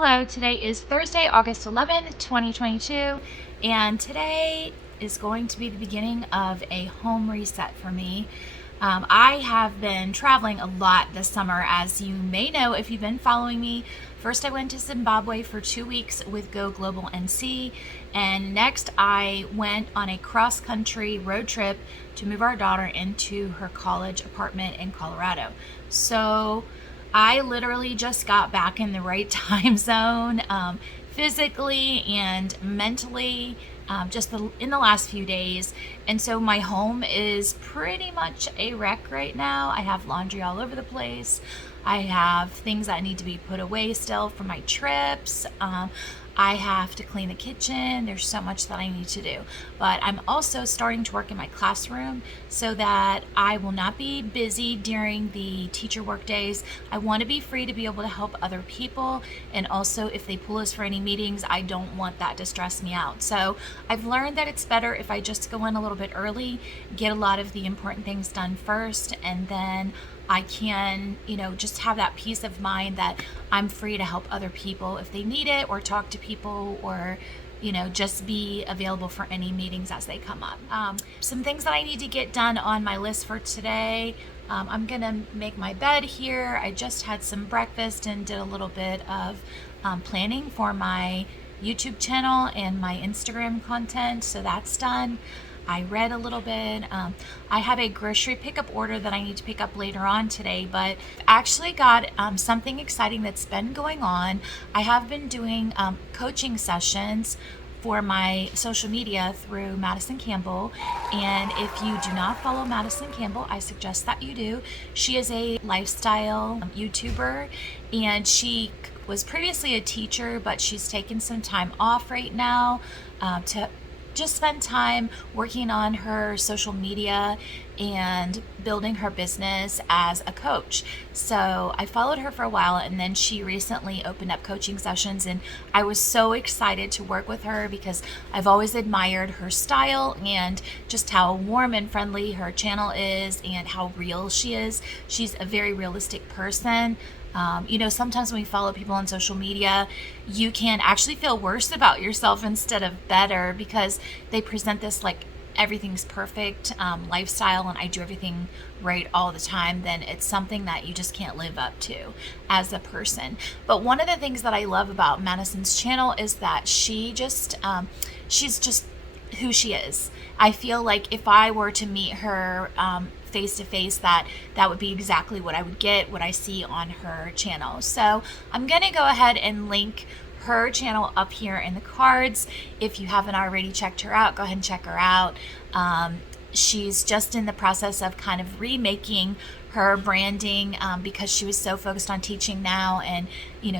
Hello, today is Thursday, August 11th, 2022, and today is going to be the beginning of a home reset for me. I have been traveling a lot this summer, as you may know if you've been following me. First, I went to Zimbabwe for 2 weeks with Go Global NC, and next I went on a cross-country road trip to move our daughter into her college apartment in Colorado. So I literally just got back in the right time zone, physically and mentally, in the last few days. And so my home is pretty much a wreck right now. I have laundry all over the place. I have things that need to be put away still from my trips. I have to clean the kitchen. There's so much that I need to do. But I'm also starting to work in my classroom so that I will not be busy during the teacher work days. I want to be free to be able to help other people. And also, if they pull us for any meetings, I don't want that to stress me out. So I've learned that it's better if I just go in a little bit early, get a lot of the important things done first, and then I can, just have that peace of mind that I'm free to help other people if they need it, or talk to people, or just be available for any meetings as they come up. Some things that I need to get done on my list for today. I'm gonna make my bed here. I just had some breakfast and did a little bit of planning for my YouTube channel and my Instagram content, so that's done. I read a little bit. I have a grocery pickup order that I need to pick up later on today, but actually got something exciting that's been going on. I have been doing coaching sessions for my social media through Madison Campbell, and if you do not follow Madison Campbell, I suggest that you do. She is a lifestyle YouTuber, and she was previously a teacher, but she's taken some time off right now to just spend time working on her social media and building her business as a coach. So I followed her for a while, and then she recently opened up coaching sessions, and I was so excited to work with her because I've always admired her style and just how warm and friendly her channel is and how real she is. She's a very realistic person. Sometimes when we follow people on social media, you can actually feel worse about yourself instead of better, because they present this like everything's perfect lifestyle and I do everything right all the time. Then it's something that you just can't live up to as a person. But one of the things that I love about Madison's channel is that she's just who she is. I feel like if I were to meet her face to face, that would be exactly what I would get, what I see on her channel. So I'm gonna go ahead and link her channel up here in the cards. If you haven't already checked her out, go ahead and check her out. She's just in the process of kind of remaking her branding because she was so focused on teaching now, and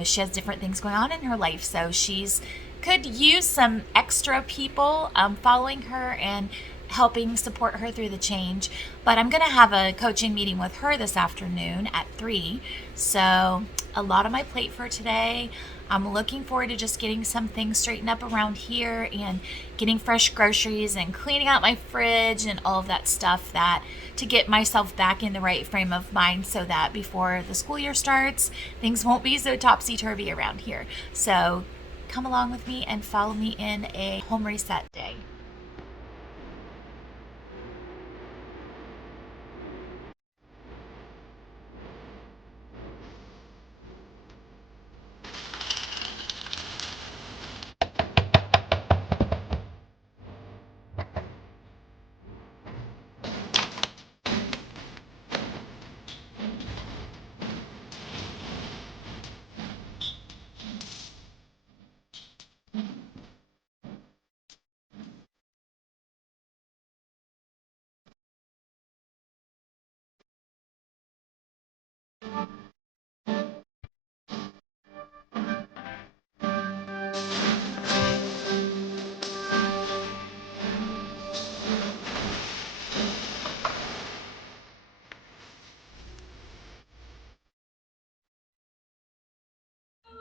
she has different things going on in her life, so she's could use some extra people following her and helping support her through the change. But I'm going to have a coaching meeting with her this afternoon at 3. So a lot on my plate for today. I'm looking forward to just getting some things straightened up around here and getting fresh groceries and cleaning out my fridge and all of that stuff, that to get myself back in the right frame of mind so that before the school year starts, things won't be so topsy-turvy around here. So come along with me and follow me in a home reset day.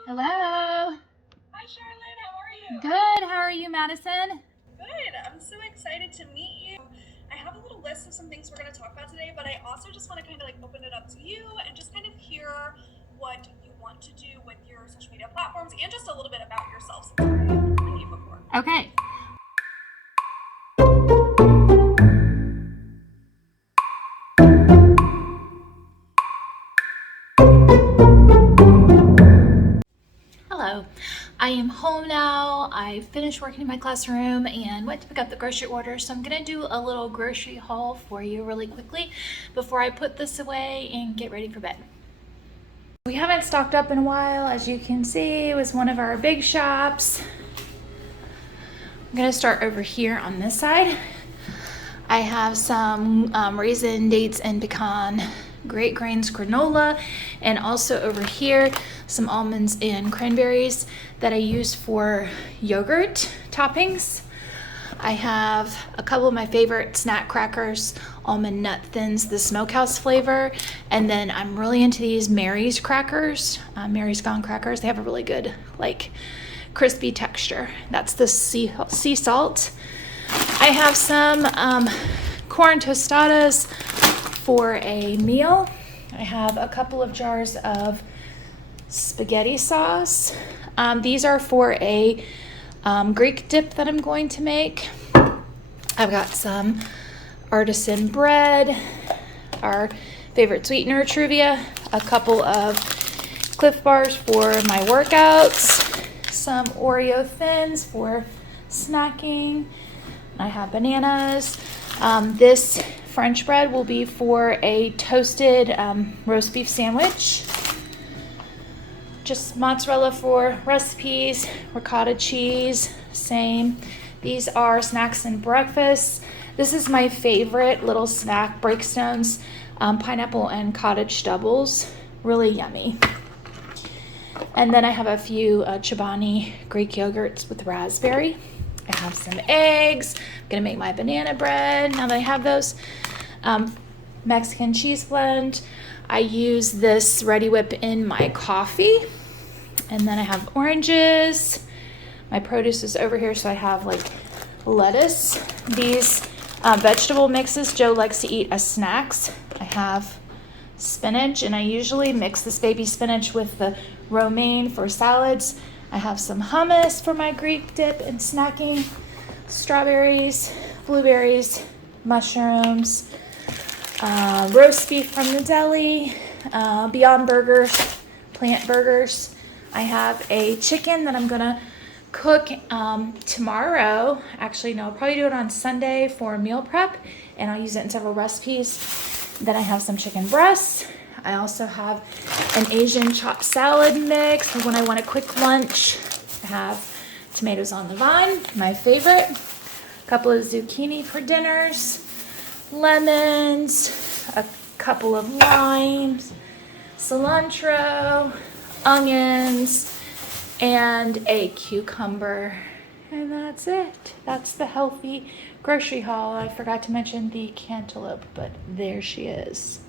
Hello. Hi Charlotte, how are you? Good. How are you, Madison? Good. I'm so excited to meet you. I have a little list of some things we're going to talk about today, but I also just want to kind of like open it up to you and just kind of hear what you want to do with your your social media platforms and just a little bit about yourself since I haven't met you before. Okay. Hello, I am home now. I finished working in my classroom and went to pick up the grocery order. So I'm gonna do a little grocery haul for you really quickly before I put this away and get ready for bed. We haven't stocked up in a while. As you can see, it was one of our big shops. I'm gonna start over here on this side. I have some raisin, dates, and pecan great grains granola, and also over here some almonds and cranberries that I use for yogurt toppings. I have a couple of my favorite snack crackers, almond nut thins, the smokehouse flavor, and then I'm really into these Mary's crackers, Mary's Gone crackers. They have a really good like crispy texture. That's the sea salt. I have some corn tostadas for a meal. I have a couple of jars of spaghetti sauce. These are for a Greek dip that I'm going to make. I've got some artisan bread, our favorite sweetener Truvia, a couple of Cliff Bars for my workouts, some Oreo Thins for snacking. I have bananas. This French bread will be for a toasted roast beef sandwich. Just mozzarella for recipes, ricotta cheese, same. These are snacks and breakfasts. This is my favorite little snack, Breakstones, pineapple and cottage doubles, really yummy. And then I have a few Chobani Greek yogurts with raspberry. I have some eggs. I'm gonna make my banana bread now that I have those. Mexican cheese blend. I use this Ready Whip in my coffee. And then I have oranges. My produce is over here, so I have like lettuce. These vegetable mixes Joe likes to eat as snacks. I have spinach, and I usually mix this baby spinach with the romaine for salads. I have some hummus for my Greek dip and snacking, strawberries, blueberries, mushrooms, roast beef from the deli, Beyond Burgers, plant burgers. I have a chicken that I'm gonna cook tomorrow. Actually, no, I'll probably do it on Sunday for meal prep, and I'll use it in several recipes. Then I have some chicken breasts. I also have an Asian chopped salad mix for when I want a quick lunch. I have tomatoes on the vine, my favorite. A couple of zucchini for dinners, lemons, a couple of limes, cilantro, onions, and a cucumber. And that's it. That's the healthy grocery haul. I forgot to mention the cantaloupe, but there she is.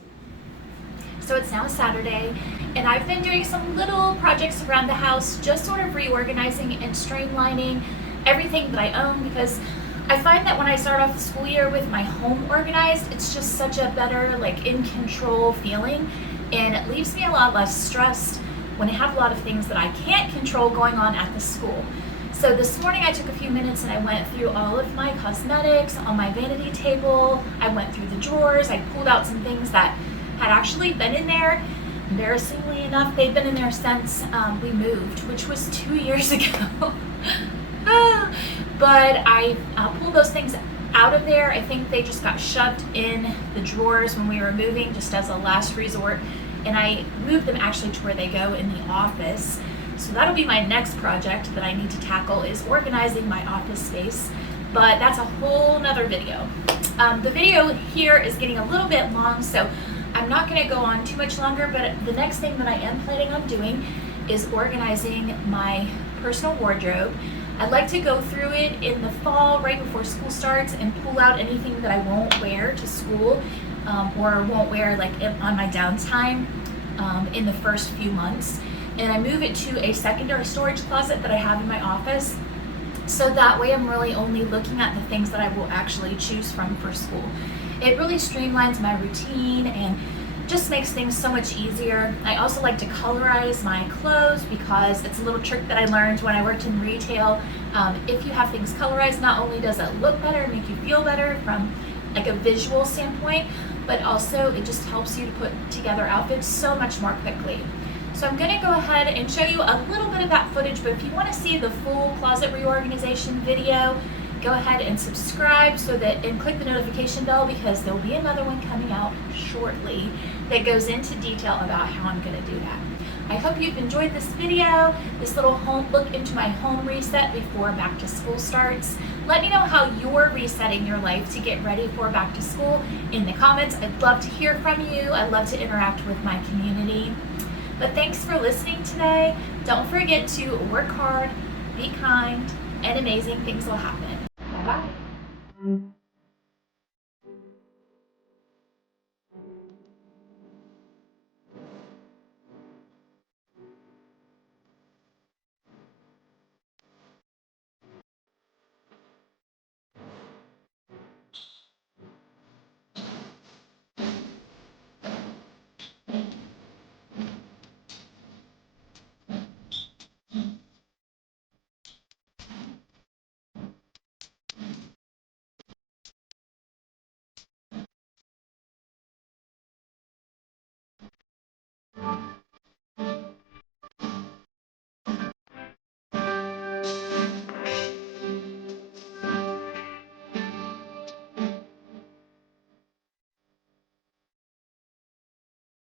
So it's now Saturday, and I've been doing some little projects around the house, just sort of reorganizing and streamlining everything that I own, because I find that when I start off the school year with my home organized, it's just such a better, like, in control feeling, and it leaves me a lot less stressed when I have a lot of things that I can't control going on at the school. So this morning I took a few minutes and I went through all of my cosmetics on my vanity table. I went through the drawers. I pulled out some things that had actually been in there. Embarrassingly enough, they've been in there since we moved, which was 2 years ago. But I pulled those things out of there. I think they just got shoved in the drawers when we were moving, just as a last resort. And I moved them actually to where they go in the office. So that'll be my next project that I need to tackle, is organizing my office space. But that's a whole nother video. The video here is getting a little bit long, so I'm not going to go on too much longer, but the next thing that I am planning on doing is organizing my personal wardrobe. I'd like to go through it in the fall, right before school starts, and pull out anything that I won't wear to school or won't wear like on my downtime in the first few months. And I move it to a secondary storage closet that I have in my office. So that way I'm really only looking at the things that I will actually choose from for school. It really streamlines my routine and just makes things so much easier. I also like to colorize my clothes because it's a little trick that I learned when I worked in retail. If you have things colorized, not only does it look better and make you feel better from like a visual standpoint, but also it just helps you to put together outfits so much more quickly. So I'm going to go ahead and show you a little bit of that footage, but if you want to see the full closet reorganization video, go ahead and subscribe and click the notification bell, because there'll be another one coming out shortly that goes into detail about how I'm going to do that. I hope you've enjoyed this video, this little look into my home reset before back to school starts. Let me know how you're resetting your life to get ready for back to school in the comments. I'd love to hear from you. I'd love to interact with my community. But thanks for listening today. Don't forget to work hard, be kind, and amazing things will happen. Bye-bye.